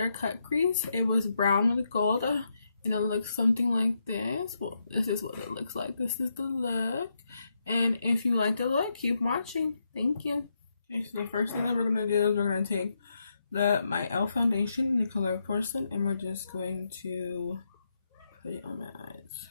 glitter cut crease. It was brown with gold, and it looks something like this. Well, this is what it looks like. This is the look. And if you like the look, keep watching. Thank you. Okay, so the first thing that we're gonna do is we're gonna take my e.l.f. foundation in the color Porcelain, and we're just going to put it on my eyes.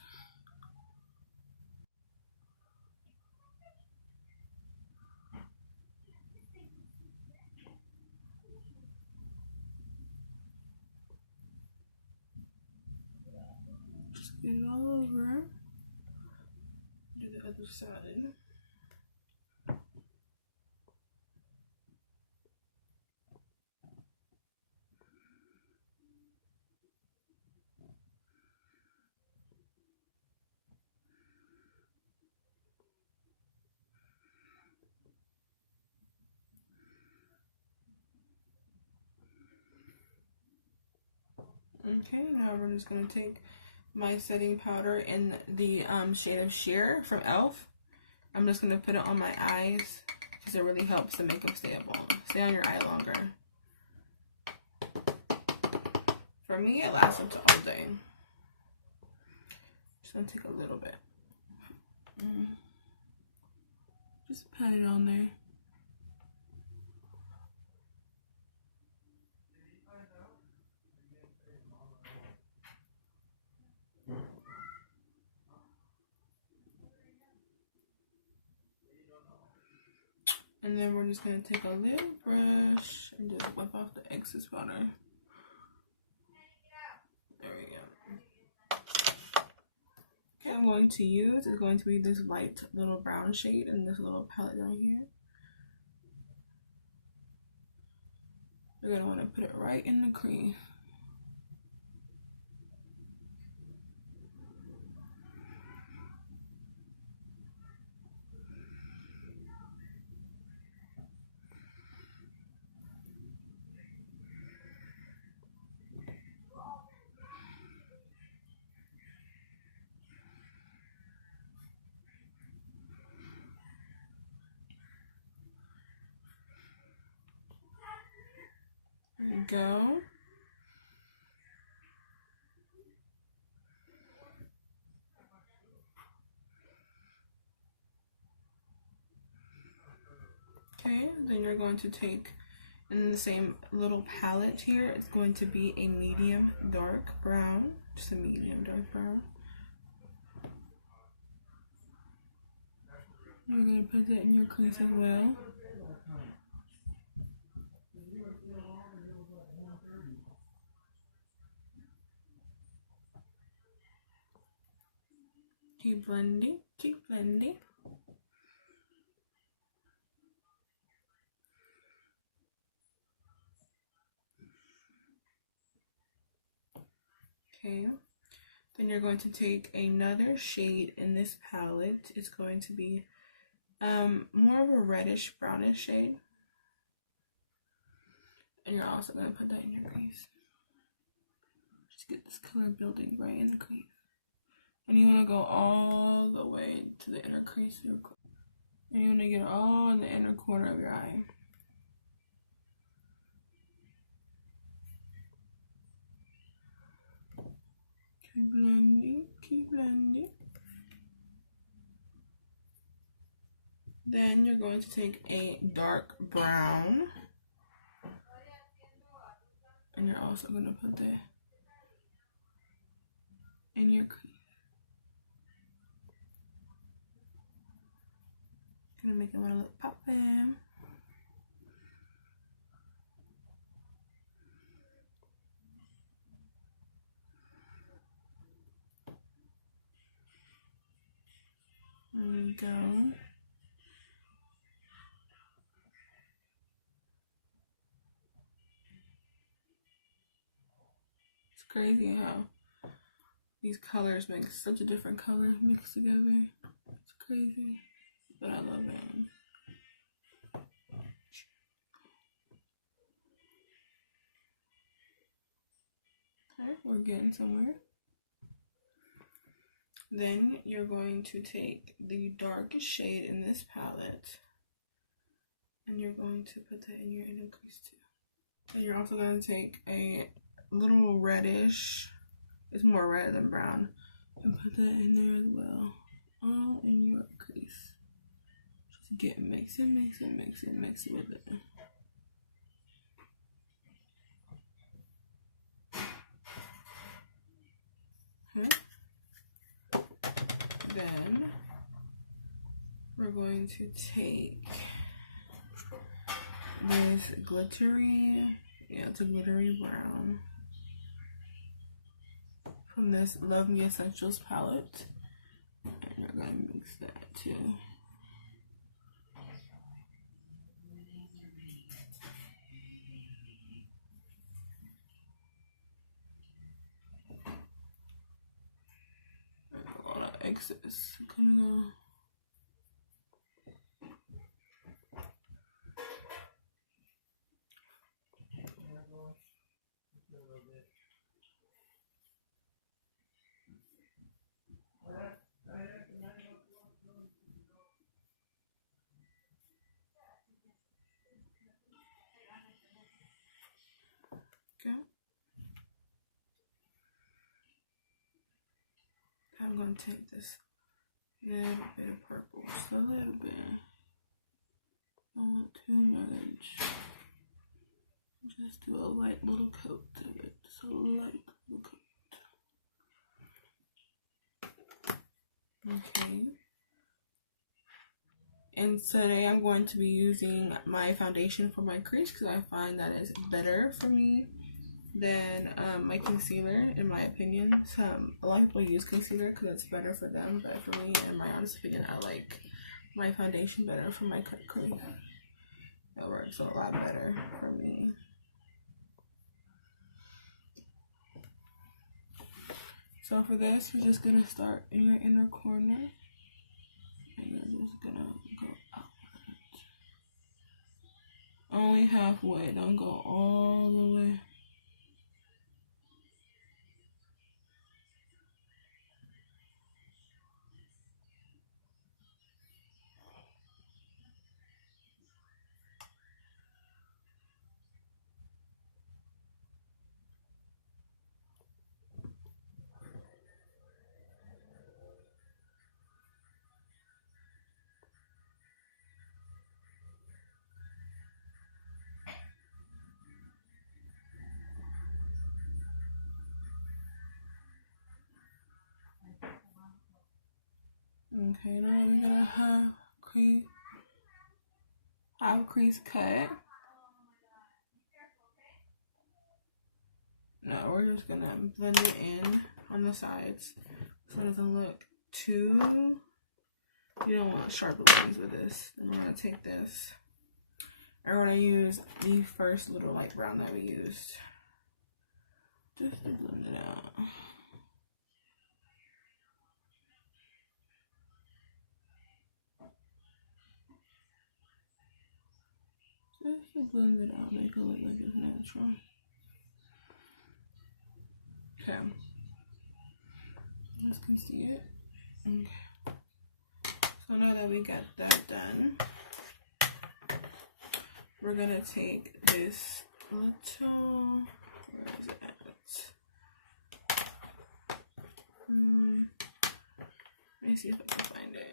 Just get it all over. Do the other side. Okay, now we're just going to take my setting powder in the shade of Sheer from e.l.f. I'm just going to put it on my eyes because it really helps the makeup stay on your eye longer. For me, it lasts up to all day. Just going to take a little bit. Just pat it on there. And then we're just going to take a little brush and just wipe off the excess powder. There we go. Okay, I'm going to use is going to be this light little brown shade in this little palette down here. You're going to want to put it right in the crease. There we go. Okay, then you're going to take in the same little palette here, it's going to be a medium dark brown, just a medium dark brown. You're going to put that in your crease as well. Keep blending, keep blending. Okay, then you're going to take another shade in this palette. It's going to be more of a reddish brownish shade. And you're also going to put that in your crease. Just get this color building right in the crease. And you want to go all the way to the inner crease. And you want to get it all in the inner corner of your eye. Keep blending, keep blending. Then you're going to take a dark brown. And you're also going to put that in your crease. Gonna make it want to look poppin'. There we go. It's crazy how these colors make such a different color mixed together. It's crazy, but I love it. Okay, we're getting somewhere. Then you're going to take the darkest shade in this palette and you're going to put that in your inner crease too. And you're also going to take a little reddish, it's more red than brown, and put that in there as well, all in your crease. Just get mix it with it. Okay. Then we're going to take this glittery, yeah, it's a glittery brown from this Love Me Essentials palette, and we're going to mix that too. A lot of excess coming on. Okay. I'm going to take this little bit of purple, just a little bit. Don't want too much. Just do a light little coat to it. Just a light little coat. Okay. And today I'm going to be using my foundation for my crease because I find that is better for me than my concealer, in my opinion. A lot of people use concealer because it's better for them, but for me, in my honest opinion, I like my foundation better for my cut crease. It works a lot better for me. So for this, you're just gonna start in your inner corner, and you're just gonna go outward. Only halfway, don't go all the way. Okay, now we're gonna have crease cut. No, we're just gonna blend it in on the sides so it doesn't look too. You don't want sharp lines with this. And we're gonna take this. And we're gonna use the first little light brown that we used. Just to blend it out. Just to blend it out, make it look like it's natural. Okay. You guys can see it. Okay. So now that we got that done, we're gonna take this little, where is it at? Let me see if I can find it.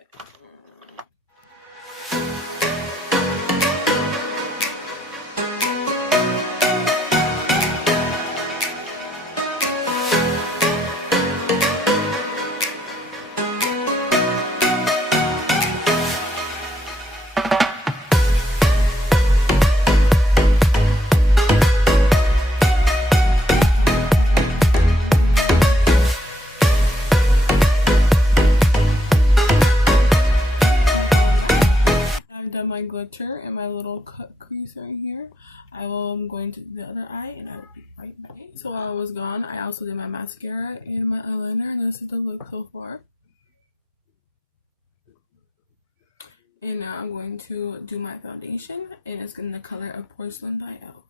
My glitter and my little cut crease right here. I'm going to do the other eye and I will be right back. So while I was gone, I also did my mascara and my eyeliner, and this is the look so far. And now I'm going to do my foundation, and it's in the color of Porcelain by Elle.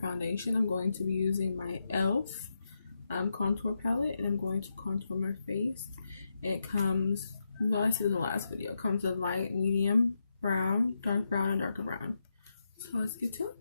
foundation, I'm going to be using my e.l.f. Contour palette, and I'm going to contour my face. It comes, you guys see in the last video, it comes with light, medium, brown, dark brown, and darker brown. So let's get to it.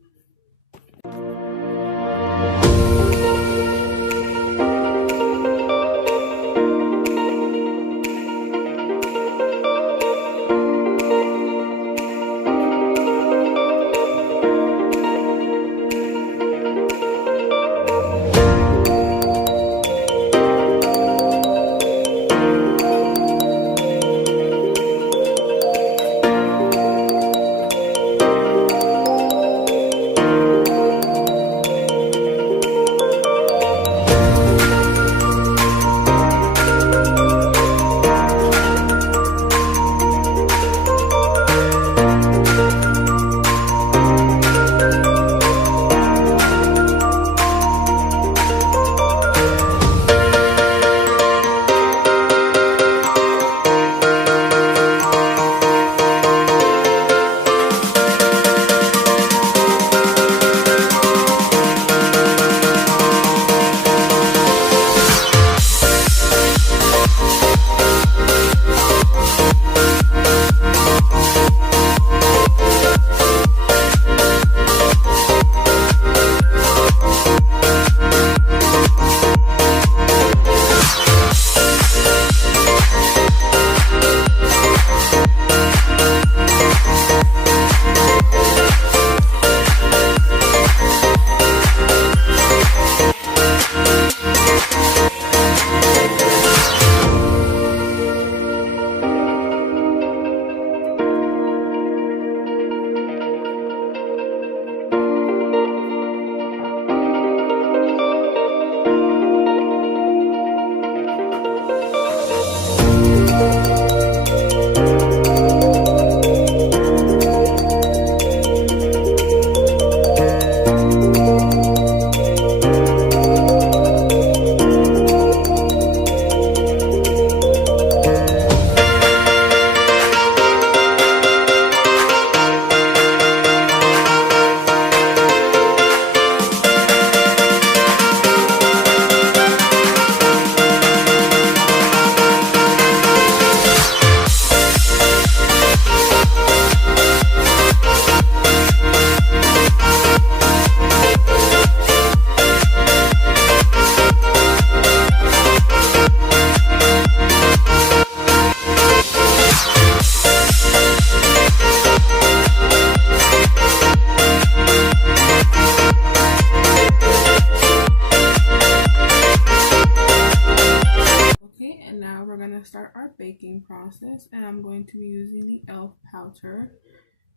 Start our baking process, and I'm going to be using the e.l.f. powder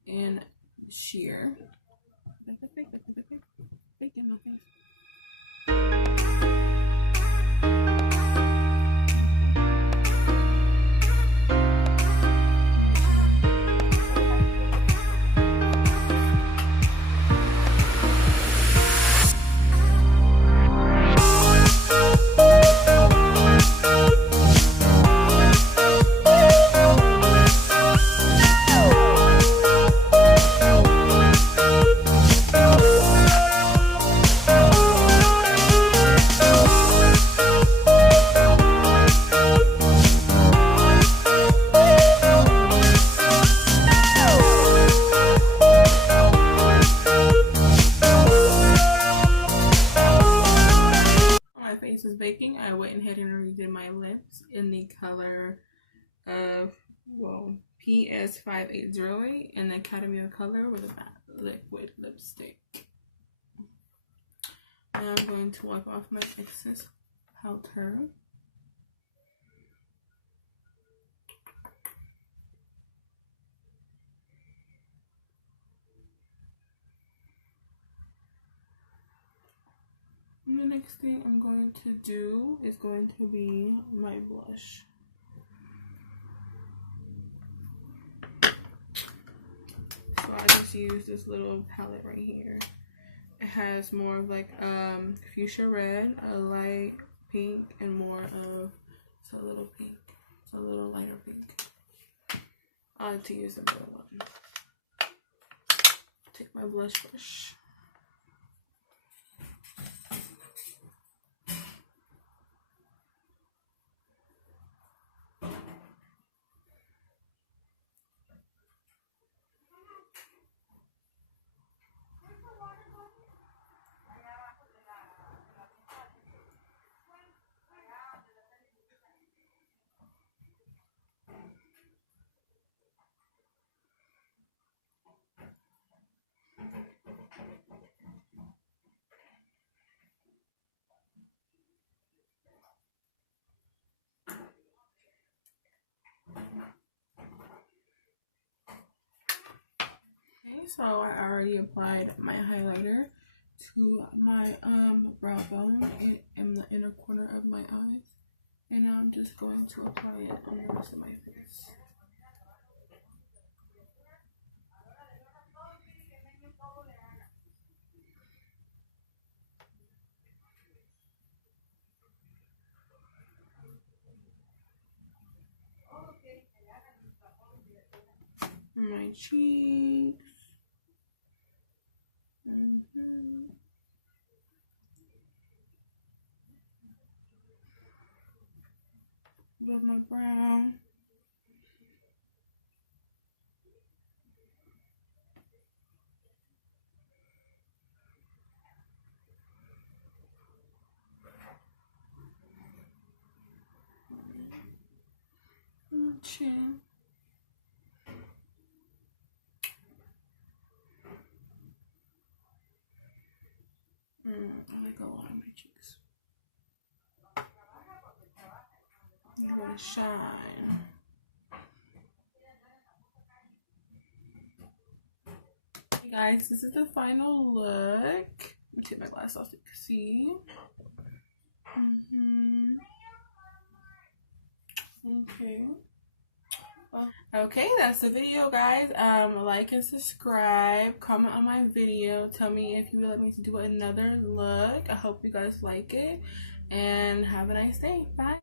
in sheer. Baking my face. Is baking, I went ahead and redid my lips in the color of, well, PS5808 in the Academy color with a matte liquid lipstick. And I'm going to wipe off my excess powder. And the next thing I'm going to do is going to be my blush. So I just use this little palette right here. It has more of like fuchsia red, a light pink, and more of a little pink. It's a little lighter pink. I like to use the middle one. Take my blush brush. So I already applied my highlighter to my brow bone in the inner corner of my eyes, and now I'm just going to apply it on the rest of my face. My cheeks. Above my brow. My chin. I like a lot on my cheeks. You want to shine. Hey guys, this is the final look. Let me take my glasses off so you can see. Okay. Okay, that's the video, guys. Like and subscribe, comment on my video, tell me if you would like me to do another look. I hope you guys like it, and have a nice day. Bye.